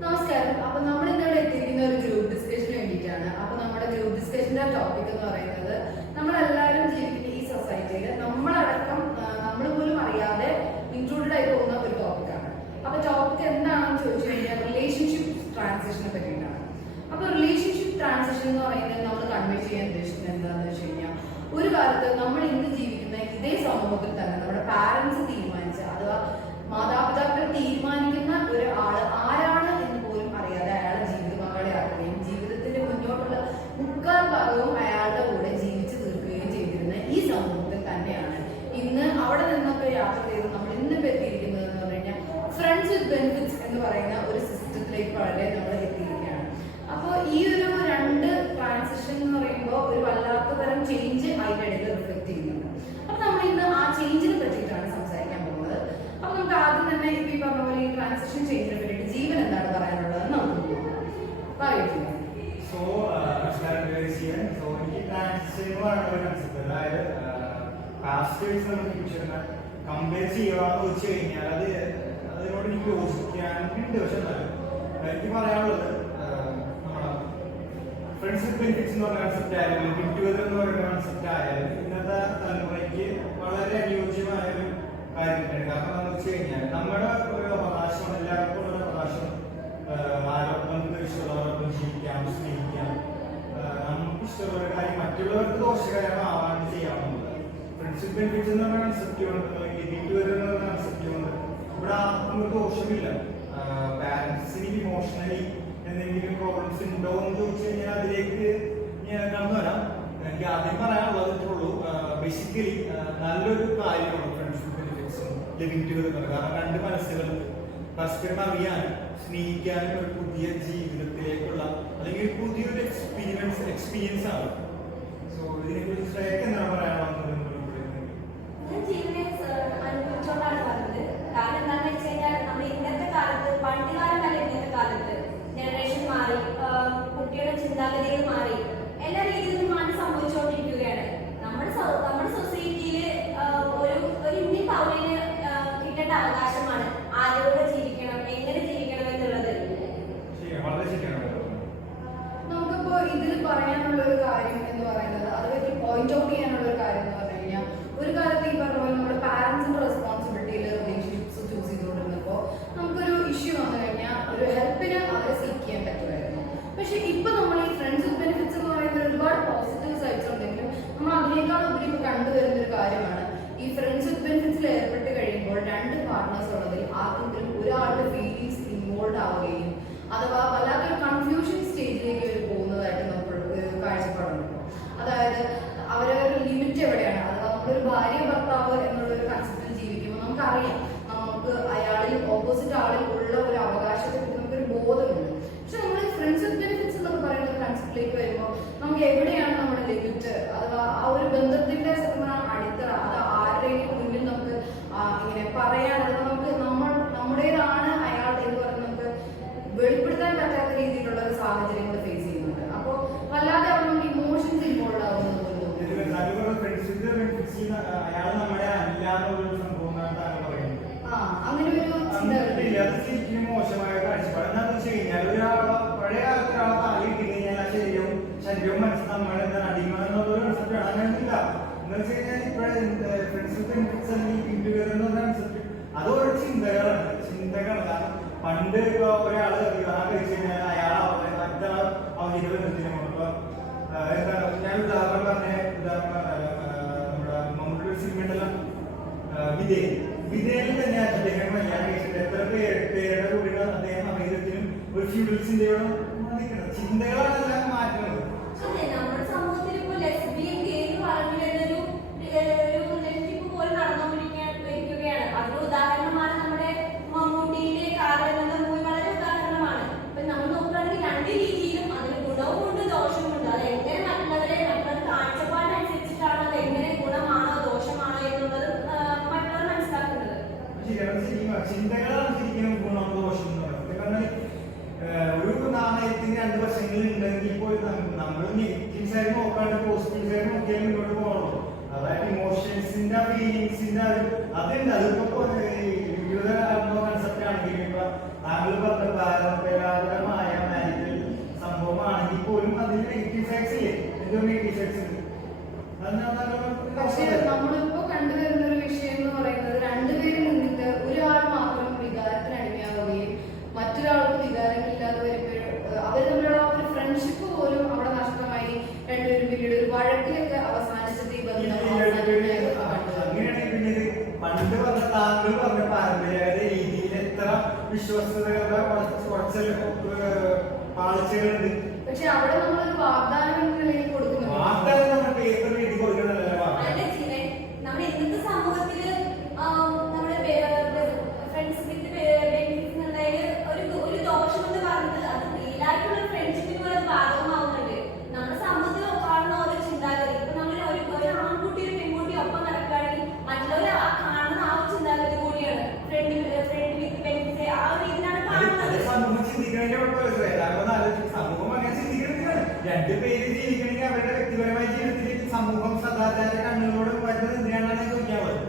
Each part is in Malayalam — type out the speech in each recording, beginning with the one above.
നമസ്കാരം. അപ്പൊ നമ്മൾ ഇന്നിവിടെ എത്തിയിരിക്കുന്ന ഒരു ഗ്രൂപ്പ് ഡിസ്കഷന് വേണ്ടിയിട്ടാണ്. അപ്പൊ നമ്മുടെ ഗ്രൂപ്പ് ഡിസ്കഷന്റെ ടോപ്പിക് എന്ന് പറയുന്നത് നമ്മളെല്ലാവരും ജീവിക്കുന്ന ഈ സൊസൈറ്റിയിൽ നമ്മളടക്കം നമ്മൾ പോലും അറിയാതെ ഇൻക്ലൂഡഡ് ആയി പോകുന്ന ഒരു ടോപ്പിക്കാണ്. അപ്പൊ ടോപ്പിക് എന്താണെന്ന് ചോദിച്ചു കഴിഞ്ഞാൽ റിലേഷൻഷിപ്പ് ട്രാൻസിഷനെ പറ്റിയിട്ടാണ്. അപ്പൊ റിലേഷൻഷിപ്പ് ട്രാൻസിഷൻ എന്ന് പറയുന്നത് നമ്മൾ കൺവേ ചെയ്യാൻ ഉദ്ദേശിക്കുന്നത് എന്താണെന്ന് വെച്ച് കഴിഞ്ഞാൽ ഒരു കാലത്ത് നമ്മൾ ഇന്ന് ജീവിക്കുന്ന ഇതേ സമൂഹത്തിൽ തന്നെ നമ്മുടെ പാരന്റ്സ് തീരുമാനിച്ച അഥവാ മാതാപിതാക്കൾ തീരുമാനിക്കുന്ന ഒരു ആള് ആരാണ് എന്ന് പോലും അറിയാതെ അയാളെ ജീവിത പങ്കാളിയാക്കുകയും ജീവിതത്തിന്റെ മുന്നോട്ടുള്ള മുക്കാൽ ഭാഗവും അയാളുടെ കൂടെ ജീവിച്ചു തീർക്കുകയും ചെയ്തിരുന്ന ഈ സമൂഹത്തിൽ തന്നെയാണ് ഇന്ന് അവിടെ നിന്നൊക്കെ യാത്ര ചെയ്ത് നമ്മൾ ഇന്നിപ്പോ എത്തിയിരിക്കുന്നത് എന്ന് പറഞ്ഞു കഴിഞ്ഞാൽ ഫ്രണ്ട്സ് വിത്ത് ബെനിഫിറ്റ്സ് എന്ന് പറയുന്ന ഒരു സിസ്റ്റത്തിലേക്ക് വളരെ നമ്മൾ എത്തിയിരിക്കുകയാണ്. അപ്പോൾ ഈ ഒരു രണ്ട് ട്രാൻസിഷൻ എന്ന് പറയുമ്പോൾ ഒരു വല്ലാത്ത തരം ചേഞ്ച് അതിൻ്റെ ഇടയിൽ റിഫ്ലക്ട് ചെയ്യുന്നുണ്ട്. അപ്പൊ നമ്മൾ ഇന്ന് ആ ചേഞ്ചിനെ പറ്റിയിട്ടാണ് സംസാരിക്കാൻ പോകുന്നത്. അപ്പൊ നമുക്ക് ആദ്യം തന്നെ ഇപ്പൊ ഈ പറഞ്ഞ പോലെ ഈ ട്രാൻസിഷൻ ചേഞ്ചിനെ പറ്റിയിട്ട് ജീവൻ എന്താണ് പറയാനുള്ളത് നമുക്ക് പറയുന്നത്. കമ്പയർ ചെയ്യുകയെന്ന് വെച്ച് കഴിഞ്ഞാൽ അതിനോട് എനിക്ക് യോജിക്കാനുണ്ട്. പക്ഷെ എനിക്ക് പറയാനുള്ളത് നമ്മുടെ ഫ്രണ്ട്സ് വിത്ത് ബെനിഫിറ്റ്സ് എന്ന് പറഞ്ഞ കൺസെപ്റ്റ് ആയാലും ലിവിംഗ് ടുഗദർ എന്ന് പറയുന്ന കൺസെപ്റ്റ് ആയാലും ഇന്നത്തെ തലമുറയ്ക്ക് വളരെ അനുയോജ്യമായ ഒരു കാര്യം തന്നെയാണ്. കാരണം എന്താണെന്ന് വെച്ച് കഴിഞ്ഞാൽ നമ്മുടെ ഒരു അവകാശം, എല്ലാവർക്കും ഒരു അവകാശം, ആരോഗ്യം നമുക്ക് ഇഷ്ടമുള്ളവർക്കും ജീവിക്കാം, സ്നേഹിക്കാം, നമുക്ക് ഇഷ്ടമുള്ള ഒരു കാര്യം മറ്റുള്ളവർക്ക് ദോഷകരമാവാണ്ട് ചെയ്യാവുന്നത്. ഫ്രണ്ട്സ് വിത്ത് ബെനിഫിറ്റ്സ് എന്ന് പറഞ്ഞ കൺസെപ്റ്റ് കൊണ്ട് ലിവിംഗ് ടുഗദർ എന്ന് പറഞ്ഞ കൺസെപ്റ്റ് കൊണ്ട് ഇവിടെ ആർക്കും ഒരു ദോഷമില്ല. പാരന്റ്സിന് ഇമോഷണലി എന്തെങ്കിലും പ്രോബ്ലംസ് ഉണ്ടോ എന്ന് ചോദിച്ചു കഴിഞ്ഞാൽ അതിലേക്ക് ഞാൻ കടന്നു വരാം. എനിക്ക് ആദ്യം പറയാനുള്ളത് ഇത്രയുള്ളൂ. ബേസിക്കലി നല്ലൊരു കാര്യമാണ് ഫ്രണ്ട്സ് വിത്ത് ബെനിഫിറ്റ്സും ലിവിംഗ് ടുഗദർ. കാരണം രണ്ട് മനസ്സുകൾ പരസ്പരം അറിയാനും സ്നേഹിക്കാനും ഒരു പുതിയ ജീവിതത്തിലേക്കുള്ള അല്ലെങ്കിൽ പുതിയൊരു എക്സ്പീരിയൻസ് ആണ്. സോ ഇതിനെ കുറിച്ച് ശ്രേയക്ക് എന്താണ് പറയാനുള്ളത്? അനുഭവിച്ചോണ്ടാണ് പറഞ്ഞത്. കാരണം എന്താണെന്ന് വെച്ച് കഴിഞ്ഞാൽ നമ്മൾ ഇന്നത്തെ കാലത്ത് പണ്ടുകാലം വരെ ഇന്നത്തെ കാലത്ത് ജനറേഷൻ മാറി, കുട്ടികളുടെ ചിന്താഗതികൾ മാറി, എല്ലാ രീതിയിലും മാറി സംഭവിച്ചുകൊണ്ടിരിക്കുകയാണ്. നമ്മുടെ സൊസൈറ്റിയിൽ ഒരു ഇന്ത്യൻ പൗരന് കിട്ടേണ്ട അവകാശമാണ് ആരോടെ ജീവിക്കണം, എങ്ങനെ ജീവിക്കണം എന്നുള്ളത്. നമുക്കിപ്പോ ഇതിൽ പറയാനുള്ള ഒരു കാര്യം എന്ന് പറയുന്നത് അതുപോലെ പോയിന്റ് ഔട്ട് ചെയ്യാനുള്ള ഒരു കാര്യം എന്ന് പറഞ്ഞു കഴിഞ്ഞാൽ ഒരു കാലത്ത് ഈ പറഞ്ഞ പോലെ നമ്മുടെ പാരന്റ്സിന്റെ റെസ്പോൺസിബിലിറ്റിയിൽ റിലേഷൻഷിപ്സ് ചൂസ് ചെയ്തുകൊണ്ടിരുന്നപ്പോൾ നമുക്കൊരു ഇഷ്യൂ വന്നു കഴിഞ്ഞാൽ ഒരു ഹെൽപ്പിന് അവരെ സീക്ക് ചെയ്യാൻ പറ്റുമായിരുന്നു. പക്ഷെ ഇപ്പൊ നമ്മൾ ഈ ഫ്രണ്ട്സ് വിത്ത് ബെനിഫിറ്റ്സ് എന്ന് പറയുന്ന ഒരുപാട് പോസിറ്റീവ് സൈഡ്സ് ഉണ്ടെങ്കിലും നമ്മൾ അതിനേക്കാൾ ഉപരി ഇപ്പൊ കണ്ടുവരുന്ന ഒരു കാര്യമാണ് ഈ ഫ്രണ്ട്സ് വിത്ത് ബെനിഫിറ്റ്സിൽ ഏർപ്പെട്ട് കഴിയുമ്പോൾ രണ്ട് പാർട്ട്നേഴ്സ് ഉള്ളതിൽ ആർക്കെങ്കിലും ഒരാളുടെ ഫീലിങ്സ് ഇൻവോൾവ് ആവുകയും അഥവാ വല്ലാത്തൊരു കൺഫ്യൂഷൻ സ്റ്റേജിലേക്ക് അവർ പോകുന്നതായിട്ട് നമുക്ക് കാഴ്ചപ്പാടുണ്ട്. അതായത് അവരവരുടെ ലിമിറ്റ് എവിടെയാണ്, അഥവാ നമ്മളൊരു ഭാര്യ ഭർത്താവ് എന്നുള്ള ഒരു കൺസെപ്റ്റിൽ ജീവിക്കുമ്പോൾ നമുക്കറിയാം നമുക്ക് അയാളിൽ ഓപ്പോസിറ്റ് ആളിൽ ഉള്ള ഒരു അവകാശത്തെ പറ്റി നമുക്കൊരു ബോധമുണ്ട്. പക്ഷെ നമ്മൾ ഫ്രണ്ട്സ് വിത്ത് ബെനിഫിറ്റ്സ് എന്നൊക്കെ പറയുന്ന ഒരു കൺസെപ്റ്റിലേക്ക് വരുമ്പോൾ നമുക്ക് എവിടെയാണ് നമ്മുടെ ലിമിറ്റ്, അഥവാ ആ ഒരു ബന്ധത്തിന്റെ അടിത്തറ, അത് ആരുടെയും മുന്നിൽ നമുക്ക് ഇങ്ങനെ പറയാൻ, അഥവാ നമുക്ക് നമ്മുടേതാണ് അയാൾ എന്ന് പറഞ്ഞ് നമുക്ക് വെളിപ്പെടുത്താൻ പറ്റാത്ത രീതിയിലുള്ള ഒരു സാഹചര്യങ്ങൾ ഫേസ് ചെയ്യുന്നുണ്ട്. അപ്പോൾ വല്ലാതെ അവിടെ നമുക്ക് ഇമോഷൻസ് ഇൻവോൾവ് ആവുന്നത് അങ്ങനെ ഒരു മോശമായ കാഴ്ചപ്പാട്. എന്താണെന്ന് വെച്ച് കഴിഞ്ഞാൽ പഴയ കാലത്ത് ഒരാളെ താലി ഇട്ട് കഴിഞ്ഞാൽ ആ ശരീരവും മനസ്സും നമ്മുടെ എന്താണ് അടിമ എന്നുള്ളൊരു കൺസെപ്റ്റ് ആണ്. അങ്ങനെയൊന്നുമില്ല. എന്ന് വെച്ച് കഴിഞ്ഞാൽ ഇപ്പോഴെ ഫ്രണ്ട്സ് വിത്ത് ബെനിഫിറ്റ്സ് അല്ലെങ്കിൽ ഇൻഡിവിജ്വൽ എന്ന് പറഞ്ഞ കൺസെപ്റ്റ് അത് ഓരോ ചിന്തകളാണ്. കാരണം പണ്ട് ഇപ്പൊ ഒരാള് വിവാഹം കഴിച്ചു കഴിഞ്ഞാൽ അയാൾ മറ്റൊരാൾ അവരുടെ ബന്ധത്തിന് ഇപ്പൊ എന്താണ് ഞാൻ ഉദാഹരണം നമ്മുടെ മമ്മൂട്ടിയുടെ ഒരു സിനിമ ഉണ്ടല്ലോ വിധേയിൽ തന്നെ അദ്ദേഹം കല്യാണം കഴിച്ചിട്ട് എത്ര പേരുടെ കൂടെ അദ്ദേഹം അമേരിക്കത്തിനും ഒരു ഫ്യൂഡൽസിന്റെയോടും ചിന്തകളാണ് എല്ലാം മാറ്റുന്നത്. നമ്മുടെ സമൂഹത്തിൽ ഇപ്പോൾ ലെസ്ബിയൻ ഗേ എന്ന് പറഞ്ഞു വരുന്നൊരു റിലേഷൻഷിപ്പ് പോലും നടന്നുകൊണ്ടിരിക്കുകയാണ്. അതിന് ഉദാഹരണമാണ് നമ്മുടെ മമ്മൂട്ടിയിലെ കാലഘട്ടം മൂവി, വളരെ ഉദാഹരണമാണ്. ഇപ്പൊ നമ്മൾ നോക്കുകയാണെങ്കിൽ രണ്ട് രീതിയിലും അതിന് ഗുണവും ഉണ്ട് ദോഷവും ഉണ്ട്. അത് എങ്ങനെ മറ്റുള്ളവരുടെ കാഴ്ചപ്പാടിനനുസരിച്ചിട്ടാണ് അത് എങ്ങനെ ഗുണമാണോ ദോഷമാണോ എന്നുള്ളത് മറ്റുള്ളവർ മനസ്സിലാക്കുന്നത്. ചിന്തകളാണ് ശരിക്കും ഗുണം ദോഷം എന്ന് പറയുന്നത്. ഒരു നാണയത്തിന് രണ്ട് വശങ്ങൾ ഉണ്ടെങ്കിൽ ഇപ്പോൾ നമ്മൾ നെഗറ്റീവ് സൈഡ് നോക്കാണ്ട് പോസിറ്റീവ് സൈഡ് നോക്കിയാൽ മുന്നോട്ട് പോകണം. അതായത് ഇമോഷൻസിന്റെ ഫീലിങ്സിന്റെ അതുണ്ട്. അതിപ്പോ കൺസെപ്റ്റ് ആണെങ്കിൽ താങ്കൾ പറഞ്ഞ എന്തോ ടീഷർട്സ് ഉണ്ട്. പക്ഷേ നമ്മളിപ്പോ കണ്ടുവരുന്ന ഒരു വിഷയം എന്ന് പറയുന്നത് രണ്ടുപേരിൽ നിന്നിട്ട് ഒരാൾ മാത്രം വികാരത്തിന് അടിമയാവുകയും മറ്റൊരാൾക്ക് വികാരങ്ങളില്ലാതെ വരുമ്പോഴും അവർ തമ്മിലുള്ള ഒരു ഫ്രണ്ട്ഷിപ്പ് പോലും അവിടെ നഷ്ടമായി രണ്ടുപേരും പിന്നീട് ഒരു വഴക്കിലൊക്കെ അവസാനിച്ചത് ഈ ബന്ധം അങ്ങനെയാണെങ്കിൽ പിന്നെ പണ്ട് പറഞ്ഞ താങ്കൾ പറഞ്ഞ പാരമ്പര്യ രീതിയിൽ എത്ര വിശ്വസ്തതകളുടെ പാളിച്ചകളുണ്ട്. പക്ഷെ അവിടെ നമ്മളൊരു വാഗ്ദാനം എന്ന നിലയിൽ കൊടുക്കുന്നു. വാഗ്ദാനം നമ്മൾ പേപ്പർ എഴുതി കൊടുക്കുന്നതല്ല നമ്മുടെ ഇന്നത്തെ സമൂഹത്തില് നമ്മുടെ ഫ്രണ്ട്സ് വിത്ത് ബെനിഫിറ്റ്സ് എന്നുള്ളതിൽ ഒരു ദോഷം എന്ന് പറഞ്ഞത് അത് റിയലായിട്ടുള്ള ഫ്രണ്ട്ഷിപ്പിന് പോലെ ബാധകമാവുന്നുണ്ട്. നമ്മുടെ സമൂഹത്തിൽ കാണുന്ന ഓരോ ചിന്താഗതി ഇപ്പൊ നമ്മൾ ഒരു ആൺകുട്ടി ഒരു പെൺകുട്ടി ഒപ്പം നടക്കുകയാണെങ്കിൽ മറ്റുള്ളവർ കാണുന്ന ആ ഒരു ചിന്താഗതി കൂടിയാണ് ഫ്രണ്ട് വിത്ത് ബെനിഫിറ്റ്സ് ആ ഒരു രീതിയിലാണ് കാണുന്നത്. സമൂഹം ചിന്തിക്കണതിന്റെ സമൂഹം അങ്ങനെ ചിന്തിക്കണമെന്നാണ്. രണ്ടുപേര് ജീവിക്കണമെങ്കിൽ അവരുടെ വ്യക്തിപരമായ ജീവിതത്തിലേക്ക് സമൂഹം സദാചാര കണ്ണുകളോട് വരുന്നത് എന്തിനാണെന്ന് ചോദിക്കാൻ പറ്റും.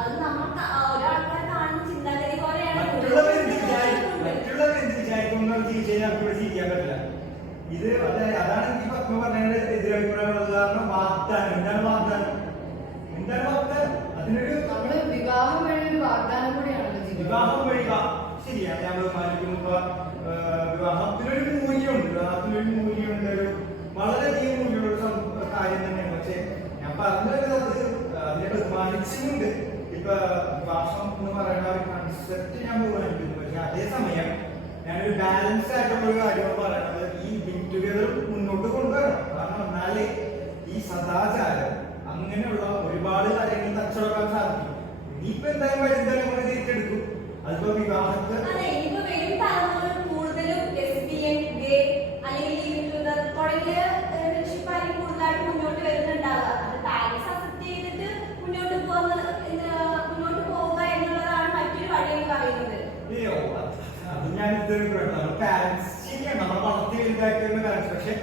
അത് നമ്മൾ ഒരാൾക്കാർ കാണുന്ന ചിന്താഗതി പോലെയാണ്. മറ്റുള്ളവർ എന്ത് വിചാരിക്കുന്ന ജീവിച്ചാൽ നമുക്ക് ഇവിടെ ജീവിക്കാൻ പറ്റില്ല. ഇത് അതാണ് എനിക്ക് പത്മ പറഞ്ഞത് എതിരഭിപ്രായമുള്ളത്. കാരണം വാഗ്ദാനം എന്താണ് വാഗ്ദാനം? എന്താണ് വാഗ്ദാനം? അതിനൊരു നമ്മള് വിവാഹം വഴി ഒരു വാഗ്ദാനം കൂടിയാണല്ലോ വിവാഹം വഴി ശരിയാണ്. ഞാൻ ബഹുമാനിക്കുമ്പോ വിവാഹത്തിനൊരു മൂല്യമുണ്ട്. വിവാഹത്തിനൊരു മൂല്യമുണ്ട്. ഒരു വളരെയധികം മൂല്യമുള്ള കാര്യം തന്നെയാണ്. പക്ഷെ ഞാൻ പറഞ്ഞു വരുന്നത് അതിനെ ബഹുമാനിച്ചുകൊണ്ട് ഇപ്പൊ വിവാഹം എന്ന് പറയുന്ന ഒരു കൺസെപ്റ്റ് ഞാൻ ബഹുമാനിക്കുന്നു. പക്ഷെ അതേസമയം ഞാനൊരു ബാലൻസ് ആയിട്ടുള്ള ഒരു കാര്യമാണ് പറയുന്നത്. ഈ ലിവ് ടുഗദർ മുന്നോട്ട് കൊണ്ടുവരണം. കാരണം എന്നാലേ ഈ സദാചാരം അങ്ങനെയുള്ള ഒരുപാട് കാര്യങ്ങൾ തച്ചുടക്കാൻ സാധിക്കും. ഇനിയിപ്പോ എന്തായാലും വരും തലമുറ തിരിച്ചെടുക്കും. അതിപ്പോ വിവാഹത്തെ കൂടുതലും ലെസ്ബിയൻ, ഗേ അല്ലെങ്കിൽ തുടങ്ങിയ ഫ്രണ്ട്ഷിപ്പായി കൂടുതലായിട്ട് മുന്നോട്ട് വരുന്നുണ്ടാവുക. അത് പാരന്റ്സ് അക്സെപ്റ്റ് ചെയ്തിട്ട് മുന്നോട്ട് പോവുക എന്നുള്ളതാണ് മറ്റൊരു വഴി എന്ന് പറയുന്നത്. അത് ഞാൻ പാരന്റ്സ് ശരിയാണ്. നമ്മളെ വളർത്തി വലുതാക്കുന്ന പാരന്റ്സ്. പക്ഷെ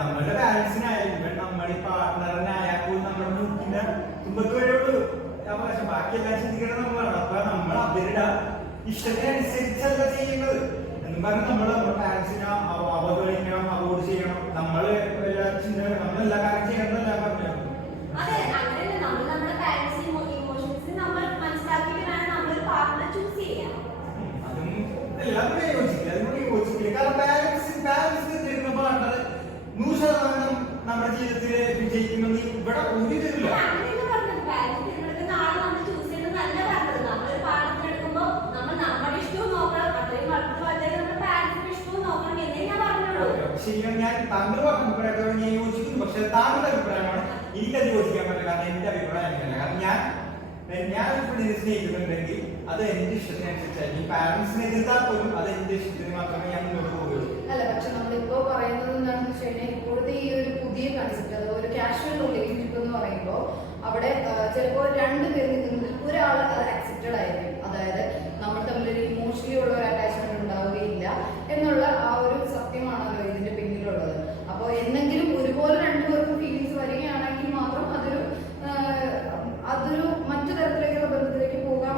നമ്മളുടെ പാരന്റ്സിനായാലും നമ്മുടെ പാർട്ട്ണറിനായാൽ നമ്മുടെ മുക്കിന്റെ തുമ്പത്ത് വരെയുള്ളൂ അവകാശം. ബാക്കി എല്ലാം ചിന്തിക്കുന്നത് നമ്മളാണ്. അപ്പൊ നമ്മൾ അവരുടെ ഇഷ്ടത്തിനനുസരിച്ചല്ല ചെയ്യുന്നത് എന്നും പറഞ്ഞ് നമ്മുടെ പാരന്റ്സിനെ അവഗണിക്കണം, അവോയ്ഡ് ചെയ്യണം. നമ്മള് നമ്മളെല്ലാ കാര്യം ചെയ്യണമെന്നല്ല പറഞ്ഞു. അതെ, അങ്ങനെയല്ല. നമ്മൾ നമ്മുടെ പാരന്റ്സിന്റെ ഇമോഷൻസ് നമ്മൾ മനസ്സിലാക്കിയിട്ട് വേണം നമ്മളൊരു പാർട്ട്ണർ ചൂസ് ചെയ്യാൻ. അതും എല്ലാവരും യോജിക്കില്ല. അതിനോട് യോജിക്കില്ല. കാരണം പാരന്റ്സ് തരുന്ന പാർട്ട്ണർ 100% നമ്മുടെ ജീവിതത്തിൽ വിജയിക്കുമെന്ന് ഇവിടെ ഒരു തരില്ല. ശരിയാണ്. ഞാൻ താങ്കൾ പറഞ്ഞ അഭിപ്രായത്തോട് ഞാൻ യോജിക്കുന്നു. പക്ഷെ താങ്കളുടെ അഭിപ്രായമാണ് എനിക്കത് യോജിക്കാൻ പറ്റില്ല. കാരണം എന്റെ അഭിപ്രായം അങ്ങനെയല്ല. കാരണം ഞാൻ ഇപ്പോൾ സ്നേഹിക്കുന്നുണ്ടെങ്കിൽ അത് എന്റെ ഇഷ്ടത്തിനനുസരിച്ചായിരിക്കും. പാരന്റ്സിനെ എതിർത്താൽ പോലും അത് എന്റെ ഇഷ്ടത്തിന് മാത്രമേ ഞാൻ മുന്നോട്ട് പോകുള്ളൂ. അല്ല, പക്ഷെ നമ്മളിപ്പോ പറയുന്നത് എന്താണെന്ന് വെച്ച് കഴിഞ്ഞാൽ ഇപ്പോഴത്തെ ഈ ഒരു പുതിയ കൺസെപ്റ്റ് അഥവാ ഒരു കാഷ്വൽ റിലേഷൻഷിപ്പ് എന്ന് പറയുമ്പോൾ അവിടെ ചിലപ്പോൾ രണ്ടുപേരിൽ നിന്നും ഒരാൾ അത് അക്സെപ്റ്റഡ് ആയിരിക്കും. അതായത് നമ്മൾ തമ്മിലൊരു ഇമോഷണലി ഉള്ള ഒരു അറ്റാച്ച്മെന്റ് ഉണ്ടാവുകയില്ല എന്നുള്ള ആ ഒരു സത്യമാണല്ലോ ഇതിന്റെ പിന്നിലുള്ളത്. അപ്പോൾ എന്തെങ്കിലും ഒരുപോലെ രണ്ടുപേർക്കും ഫീലിങ്സ് വരികയാണെങ്കിൽ മാത്രം അതൊരു മറ്റു തരത്തിലേക്കുള്ള ബന്ധത്തിലേക്ക് പോകാം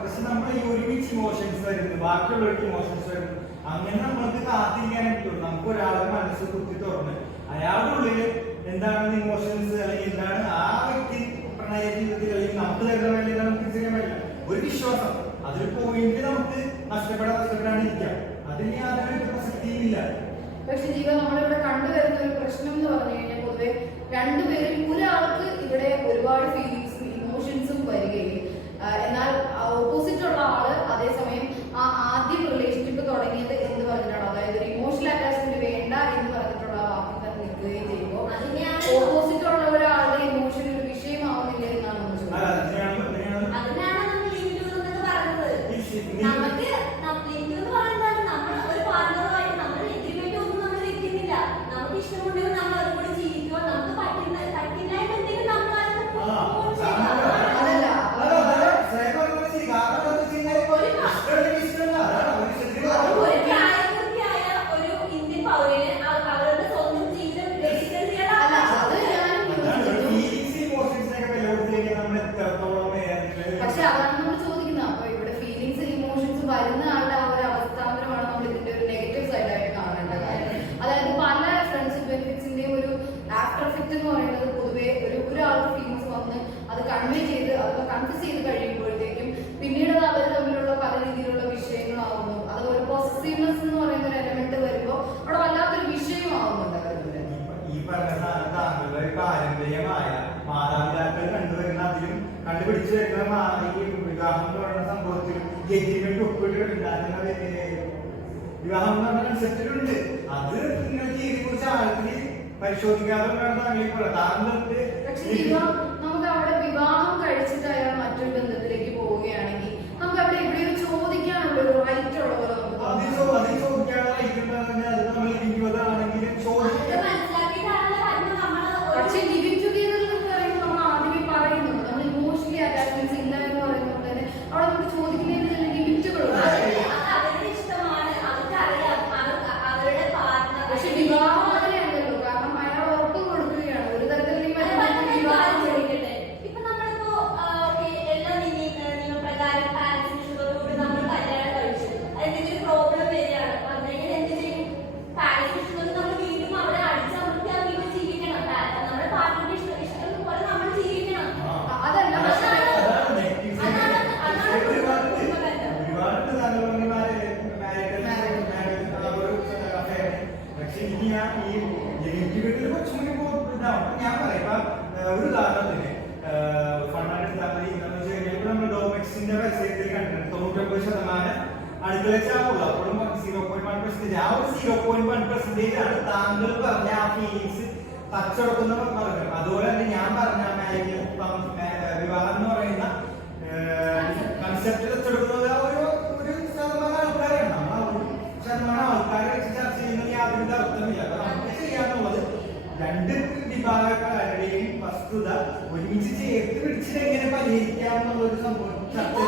പക്ഷെ നമ്മൾ ഈ ഒരുമിച്ച് ഇമോഷൻസ് വരുന്നു, ബാക്കിയുള്ളവർക്ക് ഇമോഷൻസ് വരുന്നു. അങ്ങനെ നമ്മൾക്ക് കാത്തിരിക്കാനേ പറ്റുള്ളൂ. നമുക്ക് ഒരാളുടെ മനസ്സ് കുത്തി തുറന്ന് അയാളുടെ ഉള്ളിൽ എന്താണ് ഇമോഷൻസ് അല്ലെങ്കിൽ എന്താണ് ആ വ്യക്തി പ്രണയ ജീവിതത്തിൽ അല്ലെങ്കിൽ നമുക്ക് തരുന്ന വേണ്ടി നമുക്ക് തിരിച്ചറിയാൻ പറ്റില്ല. ഒരു വിശ്വാസം അതൊരു പോയിന്റ് നമുക്ക് നഷ്ടപ്പെടാണ്ടിരിക്കാം. അതിന് യാതൊരു പ്രസക്തിയും ഇല്ല. പക്ഷെ ജീവ നമ്മളിവിടെ കണ്ടുവരുന്ന ഒരു പ്രശ്നം എന്ന് പറഞ്ഞു കഴിഞ്ഞാൽ പൊതുവെ രണ്ടുപേരും ഒരാൾക്ക് ഇവിടെ ഒരുപാട് ഫീലിങ്സും ഇമോഷൻസും വരികയും എന്നാൽ ഓപ്പോസിറ്റ് ഉള്ള ആള് അതേസമയം ആ ആദ്യം റിലേഷൻഷിപ്പ് തുടങ്ങിയത് എന്ന് പറഞ്ഞിട്ടാണ്, അതായത് ഒരു ഇമോഷണൽ അറ്റാച്ച്മെന്റ് വേണ്ട എന്ന് പറഞ്ഞിട്ടുള്ള ആ വാക്കിൽ തന്നെ നിൽക്കുകയും ചെയ്യുമ്പോൾ ഓപ്പോസിറ്റ് ഉള്ള ഒരാളുടെ ഇമോഷൻ ഒരു വിഷയമാവുന്നില്ല എന്നാണ് ഇഷ്ടമുണ്ടെങ്കിൽ നമ്മൾ അതുകൂടെ ജീവിക്കുക. നമുക്ക് പറ്റില്ല എന്നുണ്ടെങ്കിൽ നമ്മൾ പ്രായപൂർത്തിയായ ഒരു ഇന്ത്യൻ പൗരന് അവരുടെ സ്വന്തം ജീവിതം രജിസ്റ്റർ ചെയ്യാൻ പക്ഷെ അതാണ് നമ്മൾ ചോദിക്കുന്നത്. അപ്പൊ ഇവിടെ ഫീലിങ്സ് ഇമോഷൻസ് വരുന്ന ആളുടെ ആ ഒരു അവസ്ഥാന്തരമാണ് നമ്മൾ ഇതിന്റെ ഒരു നെഗറ്റീവ് സൈഡായിട്ട് കാണേണ്ട കാര്യം. അതായത് പല പിടിച്ചു വരുന്ന ഈ വിവാഹം എന്ന് പറയുന്ന സംഭവത്തിൽ എഗ്രിമെന്റ് ഒപ്പിട്ടുണ്ടാകുന്ന വിവാഹം എന്ന് പറഞ്ഞ കൺസെപ്റ്റിലുണ്ട്. അത് നിങ്ങൾക്ക് ഇതിനെക്കുറിച്ച് ആഴത്തിൽ പരിശോധിക്കാതെ വേണം താങ്കൾക്ക്. പക്ഷെ നമുക്ക് അവിടെ വിവാഹം കഴിച്ചിട്ട് അയാൾ മറ്റൊരു ബന്ധത്തിലേക്ക് പോവുകയാണെങ്കിൽ നമുക്ക് അവിടെ എവിടെയും ചോദിക്കാനുള്ള ഒരു റൈറ്റ് ഉള്ള പോലെ അത് ചോദിക്കാനുള്ള റൈറ്റ് ഉണ്ടെന്ന് അത് നമ്മൾ 20 ആണെങ്കിലും ചോദിക്കാം. പക്ഷെ ലിവിംഗ് ടുഗദർ എന്ന് പറയുമ്പോൾ നമ്മൾ ആദ്യമേ പറയുന്നത് നമ്മൾ ഇമോഷണലി അറ്റാച്ച്മെന്റ്സ് ഇല്ല എന്ന് പറയുന്നത് തന്നെ അവിടെ നമുക്ക് ചോദിക്കുന്നതിന് ചില ലിമിറ്റുകളുണ്ട്. പക്ഷെ വിവാഹം അങ്ങനെയല്ലല്ലോ, കാരണം അയാൾ ഉറപ്പ് കൊടുക്കുകയാണ് ഒരു തരത്തിൽ വിവാഹം കഴിക്കട്ടെ. ഇപ്പൊ നമ്മളിപ്പോ എല്ലാ നിയമപ്രകാരം പാരന്റ്സിനോട് നമ്മൾ കല്യാണം കഴിച്ചു, എന്തെങ്കിലും പ്രോബ്ലം വരികയാണ് വന്നെങ്കിൽ എന്ത് ചെയ്യും? പാരന്റ്സിനോട് നമ്മൾ വീണ്ടും അവിടെ അടിച്ചമർത്തി ആ വീട്ടിൽ ജീവിക്കണം. നമ്മുടെ പാർട്ടിയുടെ ഇഷ്ടം പോലെ നമ്മൾ ജീവിക്കണം. അതല്ല ഞാൻ പറയാം. ഒരു ഉദാഹരണത്തിന് നമ്മൾ ഡോമെക്സിന്റെ വെബ്സൈറ്റിൽ കണ്ടിട്ടുണ്ട് 99% അടുക്കള ചാവുള്ളൂ. അപ്പോഴും 0.1%. ആ ഒരു 0.1% ആണ് താങ്കൾ പറഞ്ഞ ആ ഫീലിങ്സ് തച്ചെടുക്കുന്ന പറഞ്ഞത്. അതുപോലെ തന്നെ ഞാൻ പറഞ്ഞ വിവാഹം എന്ന് പറയുന്ന കൺസെപ്റ്റ് തച്ചെടുക്കുന്നത് ഒരു ശതമാനം ആൾക്കാരാണ്. നമ്മൾ ആ ഒരു ശതമാനം ആൾക്കാരെ വെച്ച് ചർച്ച ചെയ്യുന്നത് യാതൊരു അർത്ഥമില്ല. അപ്പൊ നമുക്ക് ചെയ്യാന്നുള്ളത് രണ്ട് വിഭാഗക്കാരുടെയും വസ്തുത ഒരുമിച്ച് ചേർത്ത് പിടിച്ചിട്ട് എങ്ങനെ പരിഹരിക്കാം എന്നുള്ളൊരു സംഭവം ചർച്ച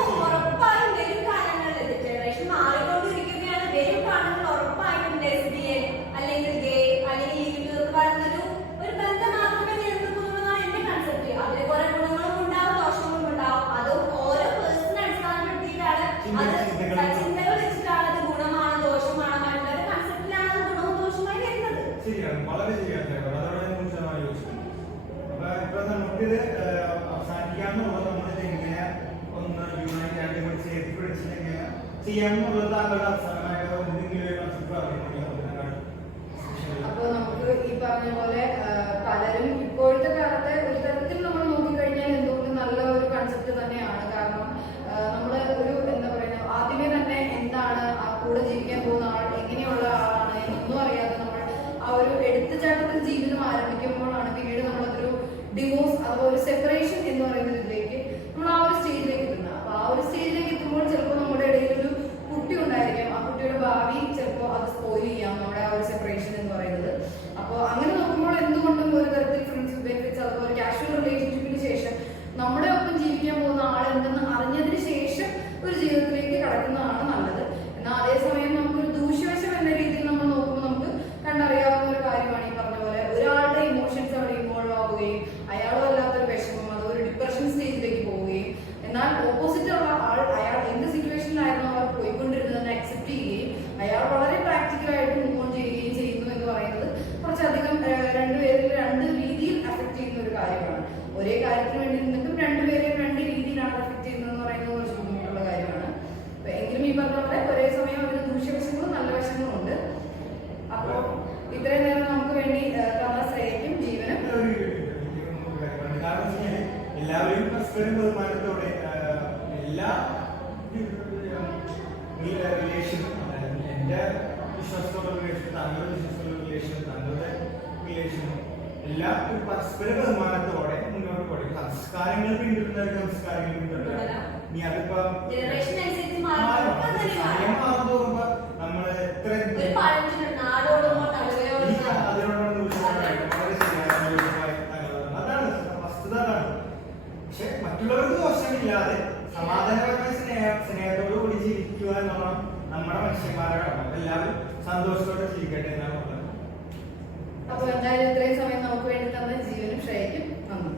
ശരിയാണ്, വളരെ ശരിയാണ്. അതോടെ ഞാൻ ശതമാനം യോജിക്കുന്നു. അപ്പൊ ഇപ്പൊ നമുക്കിത് അവസാനിക്കാന്നുള്ളത് നമ്മളിത് എങ്ങനെ ഒന്ന് യൂണിറ്റ് ആയിട്ട് ചേർത്ത് പിടിച്ചിട്ട് എങ്ങനെ ചെയ്യാമെന്നുള്ളത് താങ്കളുടെ അവസാനമായ എന്തെങ്കിലും കൺസെപ്റ്റ് പറഞ്ഞിട്ടുണ്ടെങ്കിൽ അപ്പൊ നമുക്ക് ഈ പറഞ്ഞ പോലെ പലരും ഇപ്പോഴത്തെ കാലത്തെ ഒരു തരത്തിൽ നമ്മൾ നോക്കിക്കഴിഞ്ഞാൽ എന്തുകൊണ്ട് നല്ല ഒരു കൺസെപ്റ്റ് തന്നെയാണ്. കാരണം നമ്മള് ഒരു എന്താ പറയുക, ആദ്യമേ തന്നെ എന്താണ് ആ കൂടെ ജീവിക്കാൻ പോകുന്ന ആൾ, എങ്ങനെയുള്ള ആളാണ് എന്നൊന്നും അറിയാതെ നമ്മൾ ആ ഒരു എടുത്തുചാട്ടത്തിൽ ജീവിതം ആരംഭിക്കുമ്പോഴാണ് പിന്നീട് നമ്മളതൊരു ഡിവോഴ്സ് അഥവാ ഒരു സെപ്പറേഷൻ എന്ന് പറയുന്ന ഇതിലേക്ക് നമ്മൾ ആ ഒരു സ്റ്റേജിലേക്ക് എത്തുന്നത്. അപ്പൊ ആ ഒരു സ്റ്റേജിലേക്ക് എത്തുമ്പോൾ ചിലപ്പോൾ നമ്മുടെ ഇടയിൽ ഒരു കുട്ടി ഉണ്ടായിരിക്കാം. ആ കുട്ടിയുടെ ഭാവി ചിലപ്പോൾ അത് സ്പോയിൽ ചെയ്യാം, നമ്മുടെ ആ ഒരു സെപ്പറേഷൻ എന്ന് പറയുന്നത്. അപ്പോൾ അങ്ങനെ നോക്കുമ്പോൾ എന്തുകൊണ്ടും ഒരു തരത്തിൽ ഫ്രണ്ട്ഷിപ്പ് ബെനിഫിറ്റ്സ് അതുപോലെ കാഷ്വൽ റിലേഷൻഷിപ്പിന് ശേഷം നമ്മുടെ ഒപ്പം ജീവിക്കാൻ പോകുന്ന ആൾ എന്തെന്ന് അറിഞ്ഞതിന് ശേഷം ഒരു ജീവിതത്തിലേക്ക് കടക്കുന്നതാണ് നല്ലത്. എന്നാൽ അതേസമയം നമുക്കൊരു ദൂഷ്യവശം എന്ന രീതിയിൽ നമ്മൾ നോക്കുമ്പോൾ നമുക്ക് കണ്ടറിയാവുന്ന ഒരു കാര്യമാണ് ഈ പറഞ്ഞ പോലെ ഒരാളുടെ ഇമോഷൻസ് അവിടെ ഇൻവോൾവ് ആവുകയും അയാളോ അല്ലാത്തൊരു വിഷമം അതൊരു ഡിപ്രഷൻ സ്റ്റേജിലേക്ക് പോവുകയും എന്നാൽ ഓപ്പോസിറ്റ് ഉള്ള ആൾ അയാൾ എന്ത് സിറ്റുവേഷനിലായിരുന്നു അവർ പോയിക്കൊണ്ടിരുന്നതെന്ന് അക്സെപ്റ്റ് ചെയ്യുകയും അയാൾ വളരെ പ്രാക്ടിക്കലായിട്ട് മൂവ് ഓൺ ചെയ്യുകയും ചെയ്യുന്നു എന്ന് പറയുന്നത് കുറച്ചധികം രണ്ടുപേരിൽ രണ്ട് രീതിയിൽ അഫക്റ്റ് ചെയ്യുന്ന ഒരു കാര്യമാണ്. ഒരേ കാര്യത്തിന് വേണ്ടി നിന്നിട്ടും രണ്ടുപേരെയും രണ്ട് രീതിയിലാണ് അഫക്റ്റ് ചെയ്യുന്നതെന്ന് പറയുന്നത് കുറച്ച് ബുദ്ധിമുട്ടുള്ള കാര്യമാണ്. എങ്കിലും ഈ പറഞ്ഞ പോലെ ഒരേ സമയം അതിന് ദൂഷ്യവശങ്ങളും നല്ല വശങ്ങളും ഉണ്ട്. അപ്പോൾ ഇത്രയും നേരം നമുക്ക് വേണ്ടി തന്ന ശ്രേയയ്ക്കും ജീവനും എല്ലാവരും പരസ്പരം ബഹുമാനത്തോടെ എല്ലാ റിലേഷനും എന്റെ വിശ്വാസത്തോടെ റിലേഷൻ, താങ്കളുടെ വിശ്വാസത്തോടെ റിലേഷൻ, താങ്കളുടെ റിലേഷനും എല്ലാം പരസ്പര ബഹുമാനത്തോടെ മുന്നോട്ട് പോയി സംസ്കാരങ്ങൾ പിന്തുടരുന്ന സംസ്കാരങ്ങൾ പിന്തുടരാം. ഇനി അതിപ്പോ സമയം മാറുമ്പോഴുമ്പോ നമ്മള് എത്ര അതാണ് വസ്തുത. അതാണ്. പക്ഷെ മറ്റുള്ളവർക്ക് ദോഷമില്ലാതെ സമാധാനപരമായ സ്നേഹത്തോടു കൂടി ജീവിക്കുക എന്നുള്ള നമ്മുടെ മനുഷ്യന്മാരുടെ കടമ. എല്ലാവരും സന്തോഷത്തോടെ ജീവിക്കട്ടെ എന്നാണ് പറഞ്ഞത്. അപ്പൊ എന്തായാലും ഇത്രയും സമയം നമുക്ക് വേണ്ടി തന്ന ജീവനും ശ്രേയയ്ക്കും നന്ദി.